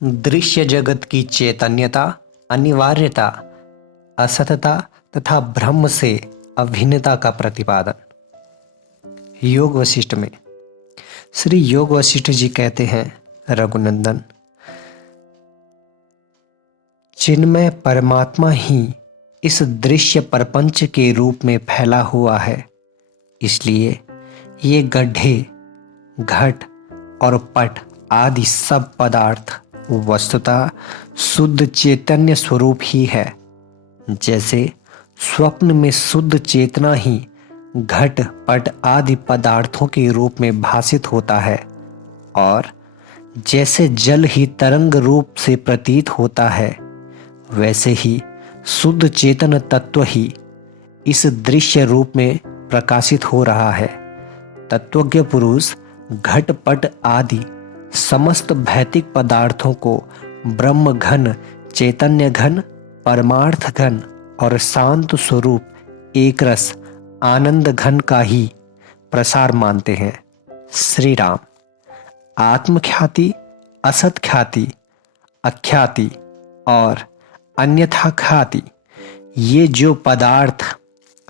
दृश्य जगत की चैतन्यता, अनिवार्यता, असतता तथा ब्रह्म से अभिन्नता का प्रतिपादन। योग वशिष्ठ में श्री योग वशिष्ठ जी कहते हैं, रघुनंदन, चिन्मय परमात्मा ही इस दृश्य प्रपंच के रूप में फैला हुआ है। इसलिए ये गड्ढे, घट और पट आदि सब पदार्थ वस्तुतः शुद्ध चैतन्य स्वरूप ही है। जैसे स्वप्न में शुद्ध चेतना ही घट पट आदि पदार्थों के रूप में भासित होता है, और जैसे जल ही तरंग रूप से प्रतीत होता है, वैसे ही शुद्ध चेतन तत्व ही इस दृश्य रूप में प्रकाशित हो रहा है। तत्वज्ञ पुरुष घट पट आदि समस्त भौतिक पदार्थों को ब्रह्म घन, चैतन्य घन, परमार्थ घन और शांत स्वरूप एक रस आनंद घन का ही प्रसार मानते हैं। श्री राम, आत्मख्याति, असत ख्याति, अख्याति और अन्यथा ख्याति, ये जो पदार्थ,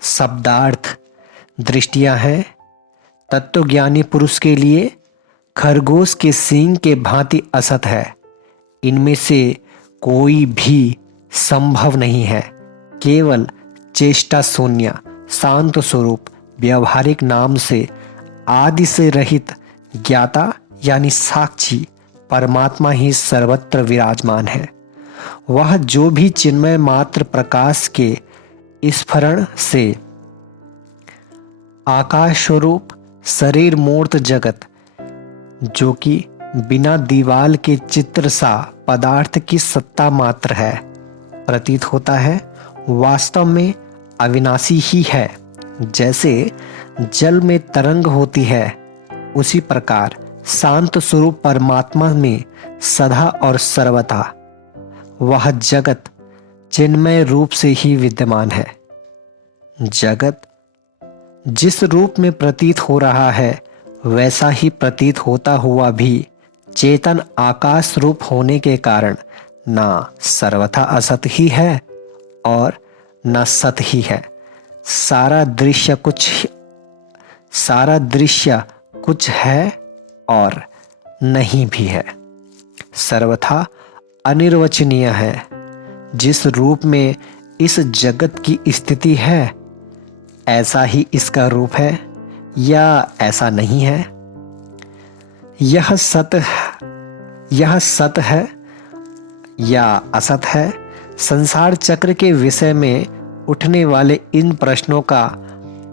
शब्दार्थ, दृष्टियां हैं, तत्वज्ञानी पुरुष के लिए खरगोश के सींग के भांति असत है। इनमें से कोई भी संभव नहीं है। केवल चेष्टा शून्य शांत स्वरूप व्यवहारिक नाम से आदि से रहित ज्ञाता यानी साक्षी परमात्मा ही सर्वत्र विराजमान है। वह जो भी चिन्मय मात्र प्रकाश के स्फुरण से आकाश स्वरूप शरीर मूर्त जगत, जो कि बिना दीवाल के चित्र सा पदार्थ की सत्ता मात्र है, प्रतीत होता है, वास्तव में अविनाशी ही है। जैसे जल में तरंग होती है, उसी प्रकार शांत स्वरूप परमात्मा में सदा और सर्वथा वह जगत चिन्मय रूप से ही विद्यमान है। जगत जिस रूप में प्रतीत हो रहा है, वैसा ही प्रतीत होता हुआ भी चेतन आकाश रूप होने के कारण ना सर्वथा असत ही है और न सत ही है। सारा दृश्य कुछ है और नहीं भी है, सर्वथा अनिर्वचनीय है। जिस रूप में इस जगत की स्थिति है, ऐसा ही इसका रूप है या ऐसा नहीं है। यह सत है या असत है। संसार चक्र के विषय में उठने वाले इन प्रश्नों का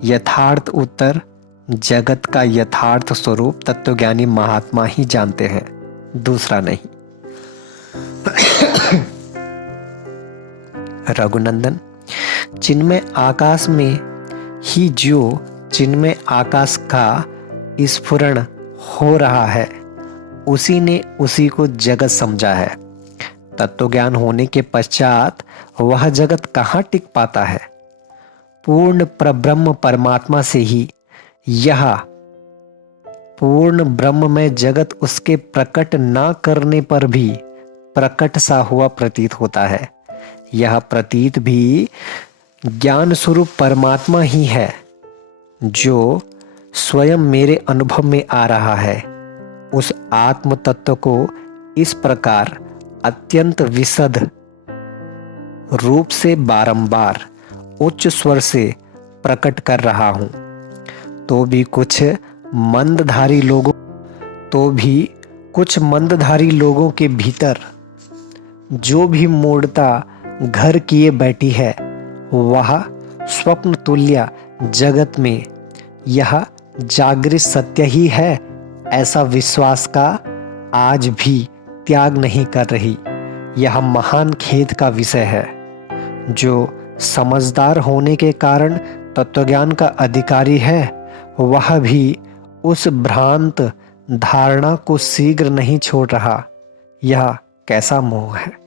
यथार्थ उत्तर जगत का यथार्थ स्वरूप तत्वज्ञानी महात्मा ही जानते हैं, दूसरा नहीं। रघुनंदन, चिन्मय आकाश में ही जो चिन्मय आकाश का स्फुरण हो रहा है, उसी ने उसी को जगत समझा है। तत्वज्ञान होने के पश्चात वह जगत कहाँ टिक पाता है। पूर्ण परब्रह्म परमात्मा से ही यह पूर्ण ब्रह्म में जगत उसके प्रकट ना करने पर भी प्रकट सा हुआ प्रतीत होता है। यह प्रतीत भी ज्ञान स्वरूप परमात्मा ही है, जो स्वयं मेरे अनुभव में आ रहा है। उस आत्म तत्व को इस प्रकार अत्यंत विशद रूप से बारंबार उच्च स्वर से प्रकट कर रहा हूं, तो भी कुछ मंदधारी लोगों के भीतर जो भी मूढ़ता घर किए बैठी है, वह स्वप्न तुल्य जगत में यह जागृत सत्य ही है, ऐसा विश्वास का आज भी त्याग नहीं कर रही। यह महान खेद का विषय है। जो समझदार होने के कारण तत्वज्ञान का अधिकारी है, वह भी उस भ्रांत धारणा को शीघ्र नहीं छोड़ रहा। यह कैसा मोह है।